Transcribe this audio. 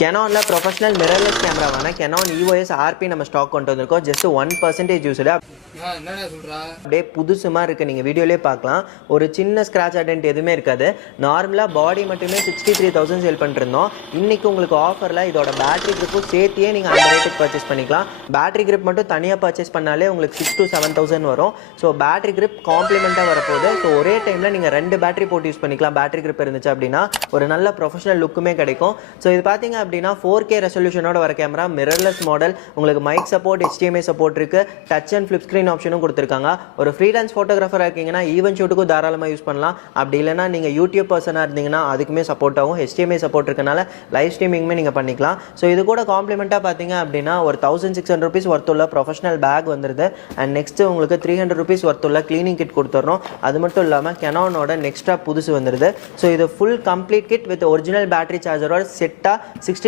Canonல professional mirrorless கேமராவான Canon EOS RP நம்ம stock கொண்டு வந்திருக்கோம். Just 1% used. அப்படியே புதுசு மாதிரி இருக்குது. நீங்கள் வீடியோலேயே பார்க்கலாம். ஒரு சின்ன ஸ்க்ராட்ச் அடென்ட் எதுவுமே இருக்காது. நார்மலாக பாடி மட்டுமே 63,000 சேல் பண்ணிருந்தோம். இன்றைக்கி உங்களுக்கு ஆஃபரில் இதோட பேட்டரி கிரிப்பும் சேர்த்தியே நீங்கள் அந்த ரேட்டுக்கு பர்ச்சேஸ் பண்ணிக்கலாம். பேட்டரி கிரிப் மட்டும் தனியாக பர்ச்சேஸ் பண்ணாலே உங்களுக்கு 6,000 to 7,000 வரும். ஸோ பேட்டரி கிரிப் காம்ப்ளிமெண்ட்டாக வரப்போகுது. ஸோ ஒரே டைமில் நீங்கள் 2 பேட்டரி போட்டு யூஸ் பண்ணிக்கலாம். பேட்டரி கிரிப் இருந்துச்சு அப்படின்னா ஒரு நல்ல ப்ரொஃபஷனல் லுக்குமே கிடைக்கும். ஸோ இது பார்த்தீங்க அப்படின்னா 4K ரெசல்யூஷனோட வர கேமரா, மிரர்லெஸ் மாடல், உங்களுக்கு மைக் சப்போர்ட், HDMI சப்போர்ட் இருக்கு, டச் அண்ட் ஃபிளிப் ஸ்க்ரீன் ஆப்ஷனும் கொடுத்துருக்காங்க. ஒரு ஃப்ரீலான்ஸ் ஃபோட்டோகிராஃபராக இருக்கீங்கன்னா ஈவென்ட் ஷூட்டுக்கும் தாராளமாக யூஸ் பண்ணலாம். அப்படி இல்லைனா நீங்கள் யூடியூப் பர்சனாக இருந்தீங்கன்னா அதுக்குமே சப்போர்ட் ஆகும். HDMI சப்போர்ட் இருக்கனால லைவ் ஸ்ட்ரீமிங்குமே நீங்கள் பண்ணிக்கலாம். ஸோ இது கூட காம்ப்ளிமெண்ட்டாக பார்த்தீங்க அப்படின்னா ஒரு 1,600 rupees ஒர்த்துள்ள ப்ரொஃபஷனல் பேக் வந்துருது. அண்ட் நெக்ஸ்ட் உங்களுக்கு 300 rupees ஒர்த்துள்ள கிளீனிங் கிட் கொடுத்துட்றோம். அது மட்டும் இல்லாமல் Canonோட நெக்ஸ்ட்ரா புதுசு வந்துருது. ஸோ இது full complete kit with original battery சார்ஜரோட செட்டாக